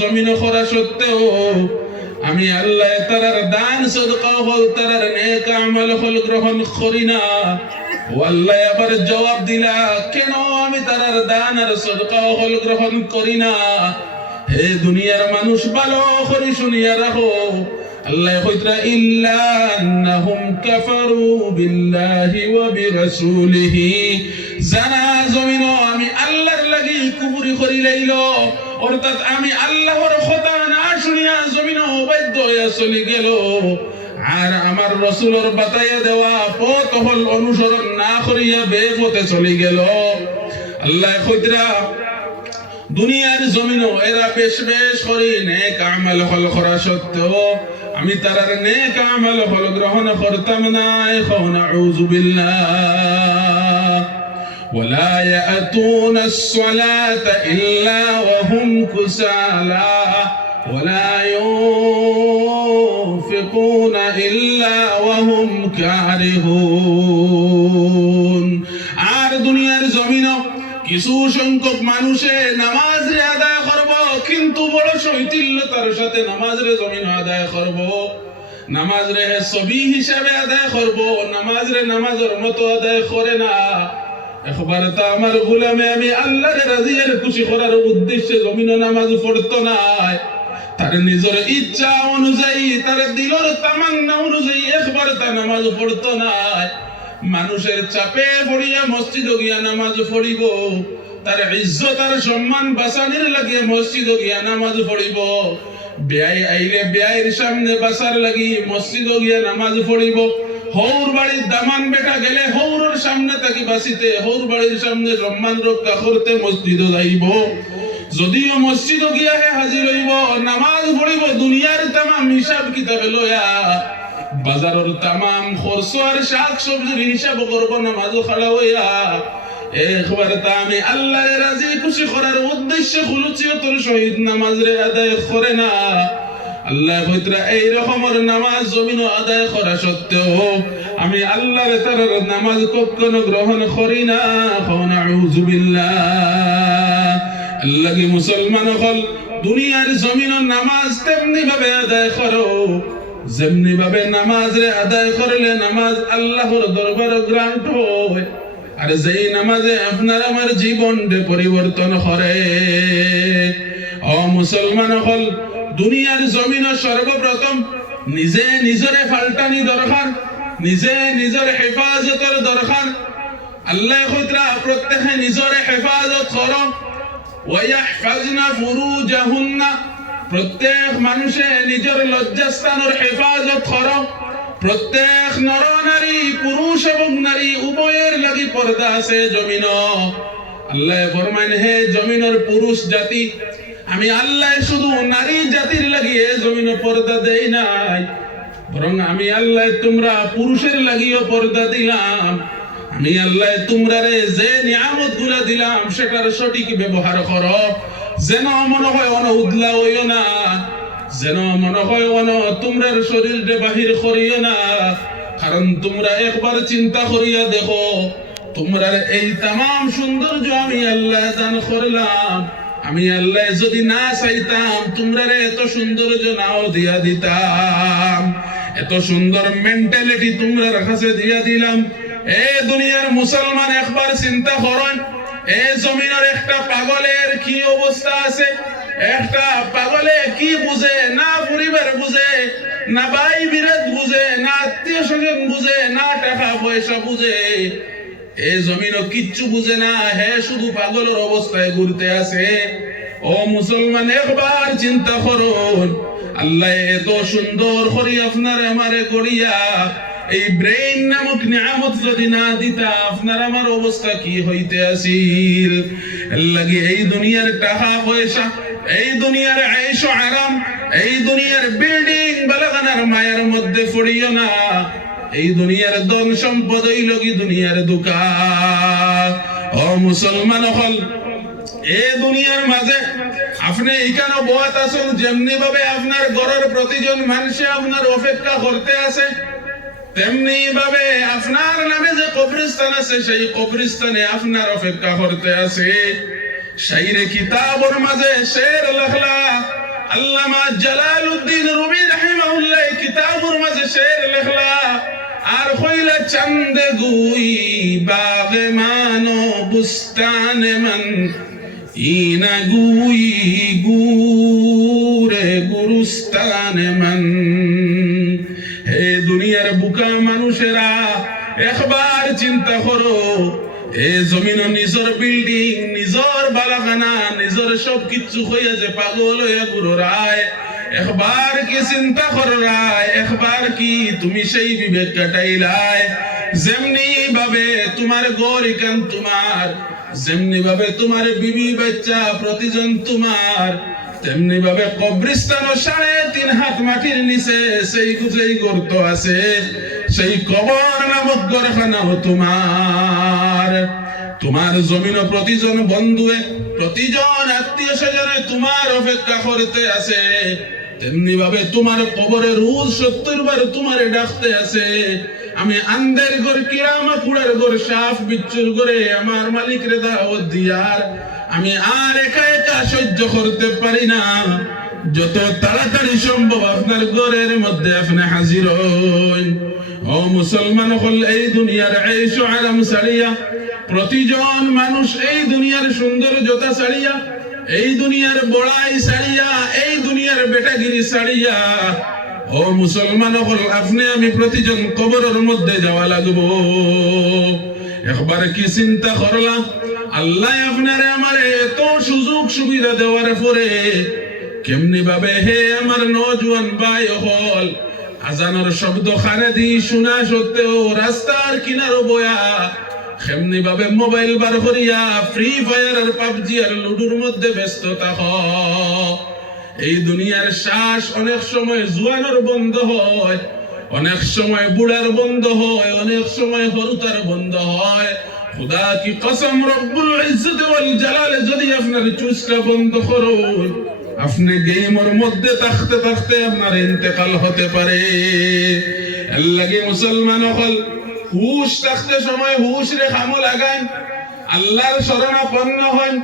জমিন করা সত্ত্বেও আমি আল্লাহ তারার দান, সদকা হল তারার নেক আমল হল গ্রহণ করি না। আল্লাহ, আবার জবাব দিলা, কেন আমি তারার দান আর সদকা হল গ্রহণ করি না? হে দুনিয়ার মানুষ, ভালো করে শুনিয়া রাখো। আল্লাহ কইতরা ইল্লা কাফারু বিল্লাহি ওয়া বিরাসূলিহি। জানা জমিন আমি আল্লাহর লাগি কুবুরি করি লাইল অর্থাৎ আমি আল্লাহর কথা না শুনিয়া জমিন অবাধ্য হইয়া চলে গেল। আর আমার রসুলর বাতাইয়া দেওয়া পথ হল অনুসরণ না করিয়া বেপথে চলে গেল। আল্লাহ কইতরা দুনিয়ার জমিন এরা বেশ বেশ করি, নেক আমল হল করা সত্ত্বেও আমি তারার নেক আমল হল গ্রহণ করতাম না, এখন আউযু বিল্লাহ। ولا يأتون الصلاة إلا وهم كسالى ولا ينفقون إلا وهم كارهون আর দুনিয়ার জমিন কিছু সংখ্যক মানুষে নামাজ রে আদায় করব কিন্তু বড় শৈথিল্যতার সাথে নামাজ রে জমিন আদায় করব নামাজ রে ছবি হিসাবে আদায় করব নামাজ রে নামাজের মতো আদায় করে না একবার তা আমার গোলামে, আমি আল্লাহরে রাজিয়ার খুশি করার উদ্দেশ্যে জমিন নামাজ পড়তো নাই। তার নিজের ইচ্ছা অনুযায়ী, তার দিলর তামান্না অনুযায়ী একবার তা নামাজ পড়তো নাই। মানুষের চাপে পড়িয়া মসজিদ গিয়া নামাজ পড়িব। তার ইজ্জত আর সম্মান বাঁচানির লাগিয়ে মসজিদ গিয়া নামাজ পড়িব। বেয়াই আইলে বেয়াইয়ের সামনে বাসার লাগি মসজিদ গিয়া নামাজ পড়িব। হৌর বাড়ির দামান বেটা গেলে হৌরের সামনে তাকে বাঁচিতে হৌর বাড়ির সামনে সম্মান রক্ষা করতে মসজিদ যাইব। যদিও মসজিদ গিয়া হে হাজির হইব, নামাজ পড়িব, দুনিয়ার তামাম হিসাব কিতাবে লয়া। বাজারের তামাম খরচ আর শাক সবজির হিসাব করব, নামাজ খাড়া হইয়া। একবার তা আমি আল্লাহরে রাজি, খুশি করার উদ্দেশ্যে খুলুচিয়তর শহীদ নামাজ রে আদায় করে না। আল্লাহ কইতরা এই রকমের নামাজ জমিন আদায় করা সত্ত্বেও আমি আল্লাহর তার নামাজ কখনো গ্রহণ করি না। আল্লাহ কি মুসলমান হল? দুনিয়ার জমিন নামাজ তেমনি ভাবে আদায় করো। যেমনি ভাবে নামাজ রে আদায় করলে নামাজ আল্লাহর দরবার গ্রান্ট হয়। আর যেই নামাজে আপনার আমার জীবনটা পরিবর্তন করে। ও মুসলমান হল দুনিয়ার জমিন সর্বপ্রথম নিজে নিজরে ফাল্টানি দরকার, নিজে নিজের হেফাজতের দরকার। আল্লাহ খুদরা প্রত্যেকে নিজরে হেফাজত করো। ওয়াহফাজনা ফুরুজাহুন্না, প্রত্যেক মানুষে নিজের লজ্জাস্থানের হেফাজত করো। প্রত্যেক নর নারী পুরুষ এবং নারী উভয়ের লাগি পর্দা আছে জমিন। আল্লাহ ফরমান হে জমিনের পুরুষ জাতি আমি আল্লাহ শুধু নারী জাতির লাগিয়ে জমিন পর্দা দেই নাই। বরং আমি আল্লাহ তোমরা পুরুষের লাগিয়ে পর্দা দিলাম। আমি আল্লাহ তোমরা রে যে নিয়ামতগুলা দিলাম, সেটার সঠিক ব্যবহার করো। যেন মনে হয় অন উদলা হইও না, যেন মনে হয় অন তোমরার শরীরটা বাহির করিও না। কারণ তোমরা একবার চিন্তা করিয়া দেখো তোমরা এই তাম সৌন্দর্য আমি আল্লাহ দান করলাম। আমি আল্লাহ যদি না চাইতাম, তোমরা এত সৌন্দর্য নাও দিয়া দিতাম। এত সুন্দর মেন্টালিটি তোমরা কাছে দিয়া দিলাম। এ দুনিয়ার মুসলমান একবার চিন্তা করেন, এ জমিনের একটা পাগলের কি অবস্থা আছে? একটা পাগলে কি বুঝে, না পরিবার বুঝে, না ভাই বিরাট বুঝে, না আত্মীয় স্বজন বুঝে, না টাকা পয়সা বুঝে। এ জমিনও কিচ্ছু বুঝে না। হে, শুধু পাগলের অবস্থায় ঘুরতে আছে ও মুসলমান, একবার চিন্তা করুন। আল্লাহ এত সুন্দর করি আপনার আমারে করিয়া, এই ব্রেইন নামক নিয়ামত যদি না দিতা, আপনার আমার অবস্থা কি হইতে আসিল? লাগে এই দুনিয়ার টাকা পয়সা, এই দুনিয়ার আয়েশ আরাম, এই দুনিয়ার বিল্ডিং বালাগানার মায়ের মধ্যে পড়িও না। এই দুনিয়ার ধন সম্পদ হইল কি দুনিয়ার দোকান। ও মুসলমান হল, এ দুনিয়ার মাঝে আপনি এখানে বহাত আছেন, যেমনি ভাবে আপনার ঘরের প্রতিজন মানুষে আপনার অপেক্ষা করতে আছে, তেমনি ভাবে আপনার নামে যে কবরিস্তান আছে, সেই কবরিস্তানে আপনার অপেক্ষা করতে আছে। শাইরে কিতাবর মাঝে শের লেখলা, আল্লামা জালালউদ্দিন রুমি রাহিমাহুল্লাহ কিতাবর মাঝে শের লেখলা। কইলা চন্দে গুই বাগে মানো বুস্তানে মন ইনা গুই গুরে গুরুস্তানে মন হে দুনিয়ার বুকা মানুষেরা একবার চিন্তা করো এ জমিন নিজর বিল্ডিং নিজর বালাখানা নিজর সব কিছু হইয়া যে পাগল হইয়া গুরু রায় একবার কি চিন্তা করো রায় একবার কি তুমি সেই বিবেক কাটাইলাই যেমনি ভাবে তোমার গড় তোমার, যেমনি ভাবে তোমার বিবি বাচ্চা প্রতিজন তোমার, তেমনি ভাবে কবরিস্তান সাড়ে তিন হাত মাটির নিচে সেই সেই গর্ত আছে, সেই কবর নামক গড়খানাও তোমার। তোমার জমিন প্রতিজন বন্ধুয়ে, প্রতিজন আত্মীয় স্বজনে তোমার অপেক্ষা করতে আছে। তেমনি ভাবে তোমার কবরে রোজ সত্তর বার তোমারে ডাকতে আছে। আমি আন্দের ঘর কিরামা কুড়ার ঘর, সাফ বিচ্ছুর করে আমার মালিক রে দাওয়াত দিয়ার। আমি আর একা একা সহ্য করতে পারি না। যত তাড়াতাড়ি সম্ভব আপনার ঘরের মধ্যে আপনি হাজির হইন ও মুসলমান, হল এই দুনিয়ার এইশ আরাম সারিয়া প্রতিজন মানুষ এই দুনিয়ার সুন্দর জোতা সারিয়া এই দুনিয়ার বড়াই সারিয়া এই দুনিয়ার বেটাগিরি সারিয়া ও মুসলমান হল আপনি আমি প্রতিজন কবরের মধ্যে যাওয়া লাগবো। একবার কি চিন্তা করলাম আল্লাহ আপনারে আমারে এত সুযোগ সুবিধা দেওয়ার পরে কেমনি ভাবে হে আমার নজওয়ান ভাই হল, আজানোর শব্দ খানে দি শোনা সত্ত্বেও রাস্তার কিনার বয়া, কেমনি ভাবে মোবাইল বার করিয়া ফ্রি ফায়ার আর পাবজি আর লুডুর মধ্যে ব্যস্ততা থাক এই দুনিয়ার শ্বাস অনেক সময় জুয়ানোর বন্ধ হয়, অনেক সময় বুড়ার বন্ধ হয়, অনেক সময় হরুতার বন্ধ হয়। খুদা কি কসম রব্বুল ইজ্জত ওয়াল জালালে যদি আপনার চুষটা বন্ধ করো আপনি গেমের মধ্যে থাকতে থাকতে আপনার ইন্তেকাল হতে পারে। আল্লাহকে মুসলমান হল হুশ থাকতে সময় হুশ রে খামো লাগান আল্লাহর শরণাপন্ন হন।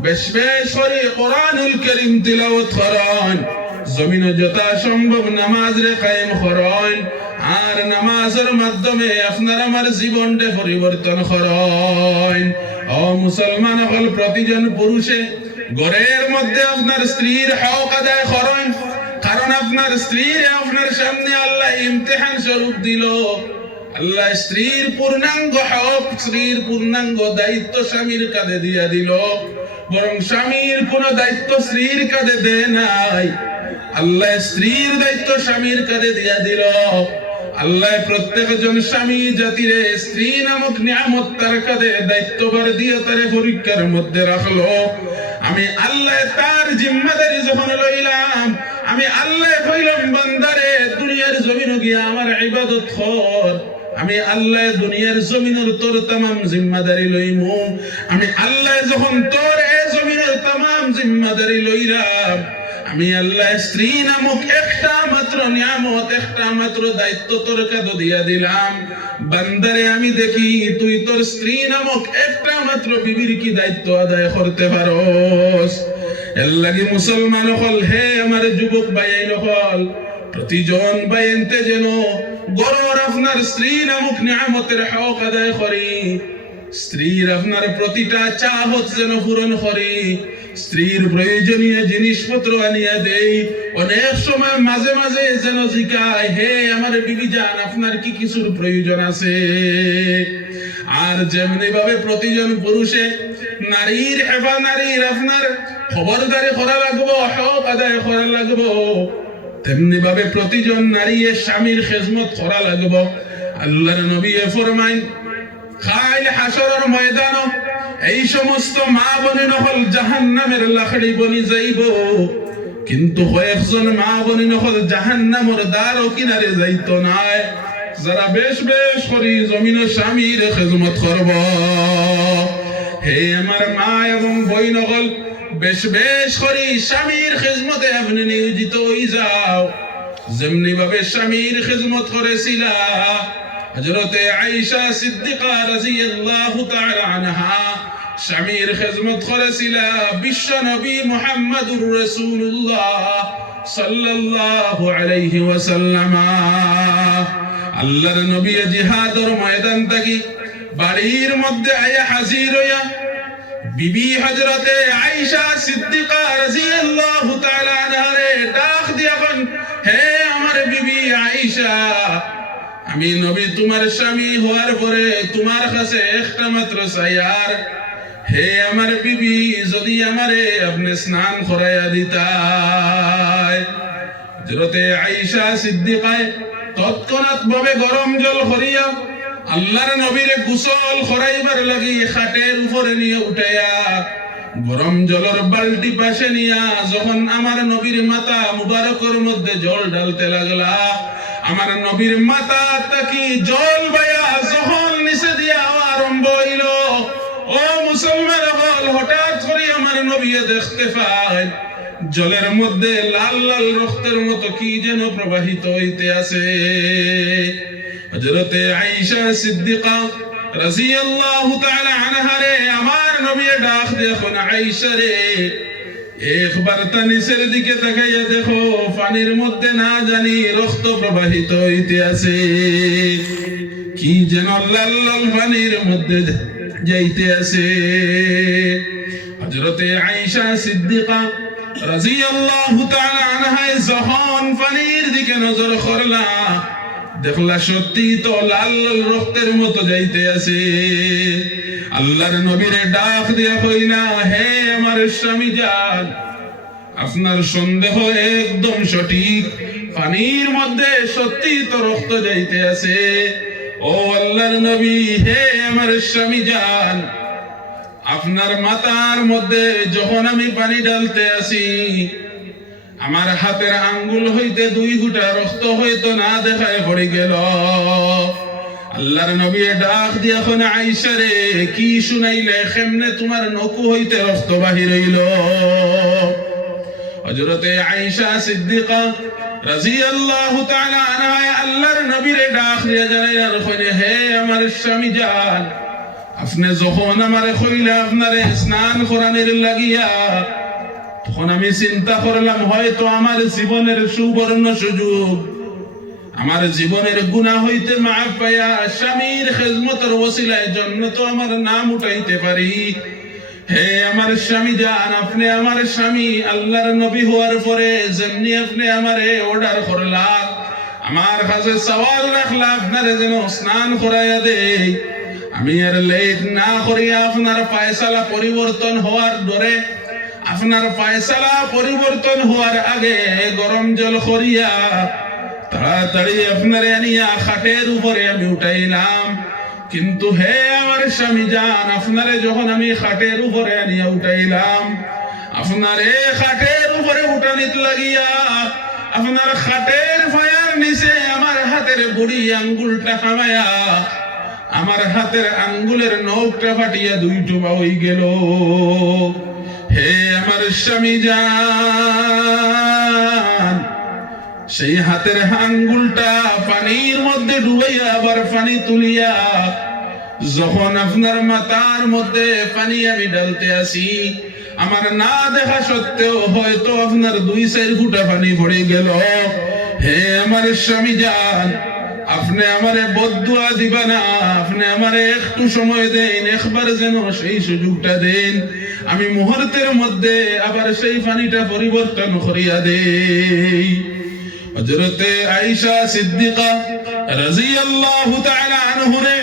বেশ বেশ করে কোরআনুল করিম তিলাওয়াত করেন। জমিন যথা সম্ভব নামাজ রে কায়েম করেন। আর নামাজের মাধ্যমে আপনার আমার জীবনটা পরিবর্তন করেন। ও মুসলমান হল প্রতিজন পুরুষে, ঘরের মধ্যে আপনার স্ত্রীর হক আদায় করেন। কারণ আপনার স্ত্রীর আপনার সামনে আল্লাহ ইমতিহান স্বরূপ দিল। আল্লাহ স্ত্রীর পূর্ণাঙ্গ হক, স্ত্রীর পূর্ণাঙ্গ দায়িত্ব স্বামীর কাঁধে দিয়া দিল। বরং স্বামীর কোন দায়িত্ব স্ত্রীর কাঁধে দেয় নাই। আল্লাহ স্ত্রীর দায়িত্ব স্বামীর কাঁধে দিয়া দিল। আল্লাহ প্রত্যেকজন স্বামী জাতিরে স্ত্রী নামক নিয়ামত তার কাঁধে দায়িত্বভার দিয়ে তারে পরীক্ষার মধ্যে রাখল। আমি আল্লাহ তার জিম্মাদারি যখন লইলাম, আমি আল্লাহ কইলাম, বান্দারে, দুনিয়ার জমিন গিয়া আমার ইবাদত কর। আমি আল্লাহ দুনিয়ার জমিনের তোর তামাম জিম্মাদারি লইমু। আমি আল্লাহ যখন তোর এ জমিনের তামাম জিম্মাদারি লইলাম, আমি আল্লাহ স্ত্রী নামক একটা মাত্র নিয়ামত, একটা মাত্র দায়িত্ব তোর কাছে দিয়া দিলাম। বান্দারে, আমি দেখি তুই তোর স্ত্রী নামক একটা মাত্র বিবির কি দায়িত্ব আদায় করতে পারোস? এর মুসলমান হল, হে আমার যুবক ভাইয়াই হল, প্রতিজন বাইনতে যেন গরর আপনার স্ত্রী নামক নিয়ামতের হক আদায় করি। স্ত্রীর আপনার প্রতিটা চাহত যেন পূরণ করি। স্ত্রীর প্রয়োজনীয় জিনিসপত্র আনিয়া দেই। অনেক সময় মাঝে মাঝে যেন জিকায় হে আমার বিবি যান আপনার কি কিছুর প্রয়োজন আছে? আর যেমনি ভাবে প্রতিজন পুরুষে নারীর হেফা নারীর আপনার খবরদারি করা লাগবো, হক আদায় করা লাগবো। তেমনি ভাবে প্রতিজন নারী স্বামীর খেজমত করা লাগব। আল্লাহর নবী ফরমাইন, খাইল হাসরের ময়দান এই সমস্ত মা বনি নহল জাহান্নামের লাখড়ি বনি যাইব। কিন্তু কয়েকজন মা বনি নহল জাহান্নামের দ্বার কিনারে যাইত নাই। যারা বেশ বেশ করি জমিন স্বামীর খেজমত করব। হে আমার মা এবং বই নকল বেশ বেশ করি স্বামীর খেজমতে আপনি নিয়োজিত হয়ে যাও। যেমনি ভাবে স্বামীর খেজমত করেছিলা, হযরতে আয়েশা সিদ্দিকা রাদিয়াল্লাহু তাআলা আনহা স্বামীর খেজমত করেছিলা বিশ্ব নবী মুহাম্মদুর রাসূলুল্লাহ সাল্লাল্লাহু আলাইহি ওয়াসাল্লাম। আল্লাহর নবী জিহাদের ময়দান থাকি বাড়ির মধ্যে আয়া হাজির হইয়া বিবি হজরতে আয়েশা সিদ্দিকা রাদিয়াল্লাহু তাআলা আনহারে ডাক দিয়া হে আমার বিবি আয়েশা, আমি নবী তোমার স্বামী হওয়ার পরে তোমার কাছে একটা মাত্র চাইয়ার হে আমার বিবি, যদি আমারে আপনি স্নান করাইয়া দিতাই হজরতে আয়েশা সিদ্দিকায় তৎক্ষণাৎ ভাবে গরম জল করিয়া আল্লাহর নবীরে গোসল করাইবার লাগি খাটের উপরে নিয়ে উঠাইয়া গরম জলের বালতি পাশে নিয়া যখন আমার নবীর মাথা মুবারকের মধ্যে জল ঢালতে লাগলা, আমার নবীর মাথা তাকি জল বায়া যখন নিচে দিয়া আরম্ভ হইল। ও মুসলমান হল, হঠাৎ করে আমার নবী দেখতে পায়, জলের মধ্যে লাল লাল রক্তের মতো কি যেন প্রবাহিত হইতে আছে। হযরতে আয়েশা সিদ্দিকা রাদিয়াল্লাহু তাআলা আনহা রে, আমার নবী ডাক দেখুন আয়েশা রে। একবার তা নিচের দিকে তাকাইয়া দেখো, পানির মধ্যে না জানি রক্ত প্রবাহিত হইতে আছে কি যেন লাল লাল পানির মধ্যে যাইতে আছে হযরতে আয়েশা সিদ্দিকা রাদিয়াল্লাহু তাআলা আনহা যখন পানির দিকে নজর করলা দেখলা সত্যি তো লাল লাল রক্তের মতো যাইতে আছে। আল্লাহর নবীরে ডাক দিয়া না, হে আমার স্বামী যান। আপনার সন্দেহ একদম সঠিক। পানির মধ্যে সত্যি তো রক্ত যাইতে আছে। ও আল্লাহর নবী, হে আমার স্বামী যান। আপনার মাথার মধ্যে যখন আমি পানি ডালতে আসি আমার হাতের আঙ্গুল হইতে দুই গুটা রক্ত হইতো না দেখায় পড়ে গেল। আল্লাহর নবী ডাক দিয়া কোন আইসা রে, কি শুনাইলে? কেমনে তোমার নকু হইতে রক্ত বাহির হইল? হযরতে আয়েশা সিদ্দিকা রাদিয়াল্লাহু তাআলা আনহা আল্লাহর নবীরে ডাক দিয়া জানাইয়ার কইলে হে আমার স্বামী জান, আপনি যখন আমারে কইলে আপনারে স্নান করানোর লাগিয়া তখন আমি চিন্তা করলাম, হয়তো আমার জীবনের সুবর্ণ সুযোগ। আমার জীবনের গুণা হইতে মাফ পাইয়া স্বামীর খেজমতের ওসিলায় জন্য তো আমার নাম উঠাইতে পারি। হে আমার স্বামী যান আপনি আমার স্বামী, আল্লাহর নবী হওয়ার পরে যেমনি আপনি আমারে অর্ডার করলা আমার কাছে সওয়াল রাখলা আপনারে যেন স্নান করাইয়া দেই। আমি আর লেট না করিয়া আপনার পায়সালা পরিবর্তন হওয়ার ডরে আপনার পায়সালা পরিবর্তন হওয়ার আগে গরম জল করিয়া তাড়াতাড়ি আপনারে আনিয়া খাটের উপরে আমি উঠাইলাম। কিন্তু হে আমার স্বামী যান আপনারে যখন আমি খাটের উপরে আনিয়া উঠাইলাম, আপনারে খাটের উপরে উঠানিত লাগিয়া আপনার খাটের ফায়ার নিচে আমার হাতের বুড়ি আঙ্গুলটা খামায়া আমার হাতের আঙ্গুলের নখটা ফাটিয়া দুই টোপা হয়ে গেল। হে আমার স্বামী যান সেই হাতের আঙ্গুলটা পানির মধ্যে ডুবাইয়া আবার পানি তুলিয়া যখন আপনার মাতার মধ্যে পানি আমি ডালতে আসি, আমার না দেখা সত্ত্বেও হয়তো আপনার দুই চার ফুটা পানি ভরে গেল। হে আমার স্বামী যান আপনি আমারে বদুয়া দিবা না, আপনি আমারে একটু সময় দেন, একবার যেন সেই সুযোগটা দেন। আমি মুহূর্তের মধ্যে আবার সেই পানিটা পরিবর্তন করিয়া দেই। হযরতে আয়েশা সিদ্দিকা রাদিয়াল্লাহু তাআলা আনহুরে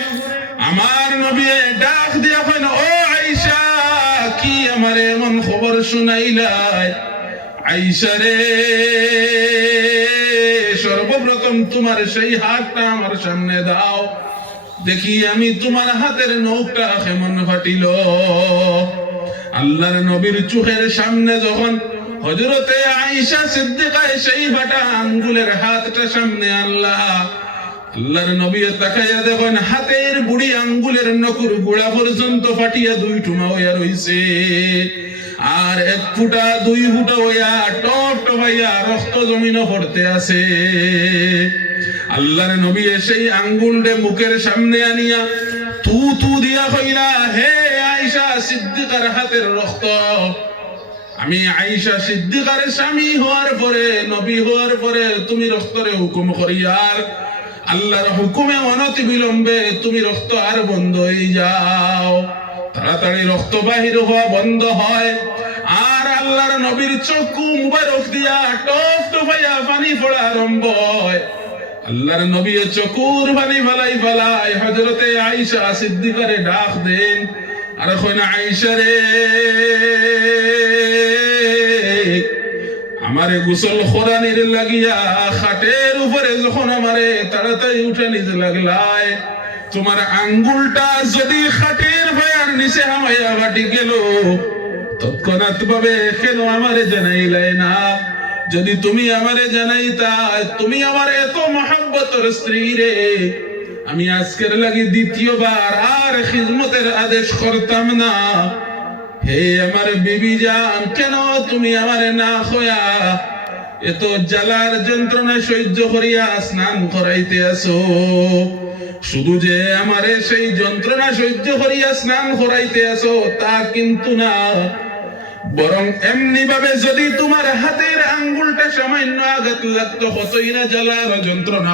আমার নবী ডাক দিয়া কইন ও আয়েশা, কি আমার এমন খবর শুনাইলাই? আয়েশা রে সর্বপ্রথম তোমার সেই হাতটা আমার সামনে দাও। দেখি আমি তোমার হাতের নৌকটা কেমন ফাটিল। আল্লাহর নবীর চোখের সামনে যখন হজরতে আয়েশা সিদ্দিকায় সেই ফাটা আঙ্গুলের হাতটা সামনে আল্লাহ আল্লাহর নবী তাকাইয়া দেখেন হাতের বুড়ি আঙ্গুলের নকুর গোড়া পর্যন্ত ফাটিয়া দুই টুমা হইয়া রইছে। আর এক ফুটা, দুই ফুটা হইয়া টপ টপাইয়া রক্ত জমিন পড়তে আছে। আল্লাহর নবী সেই আঙ্গুলটে মুখের সামনে আনিয়া তু তু দিয়া কইলা, হে আয়েশা সিদ্দিকার হাতের রক্ত। আমি আয়েশা সিদ্দিকার স্বামী হওয়ার পরে, নবী হওয়ার পরে তুমি রক্তরে হুকুম করিয়ার আল্লাহর হুকুমে অনতি বিলম্বে তুমি রক্ত আর বন্ধ হয়ে যাও। তাড়াতাড়ি রক্ত বাহির হওয়া বন্ধ হয়। আর আল্লাহর নবীর চক্ষু মুবারক দিয়া টপ টপাইয়া পানি পড়া আরম্ভ হয়। আল্লাহর নবী চকুর পানি ফেলাই ফেলাই হজরতে আইসা সিদ্দিকারে ডাক দেন, আর এখন আইসা রে, আমারে গোসল খোরানির লাগিয়া খাটের উপরে যখন আমারে তাড়াতাড়ি উঠে নিতে লাগলাই তোমার আঙ্গুলটা যদি খাটের ভাইয়ার নিচে হামাইয়া ফাটি গেল তৎক্ষণাৎ ভাবে কেন আমারে জানাইলাই না? যদি তুমি আমারে জানাইতা, তুমি আমার এত মহাব্বতর স্ত্রী রে। আমি আজকের লাগি দ্বিতীয়বার আর খিদমতের আদেশ করতাম না। হে আমার বিবি জান, কেন তুমি আমারে না খোয়া? এত জ্বালার যন্ত্রণা সহ্য করিয়া স্নান করাইতে আসো। শুধু যে আমারে সেই যন্ত্রণা সহ্য করিয়া স্নান করাইতে আসো তা কিন্তু না। বরং এমনি ভাবে যদি তোমার হাতের আঙ্গুলটা সামান্য আঘাত লাগতো কতই না জ্বালার যন্ত্রণা।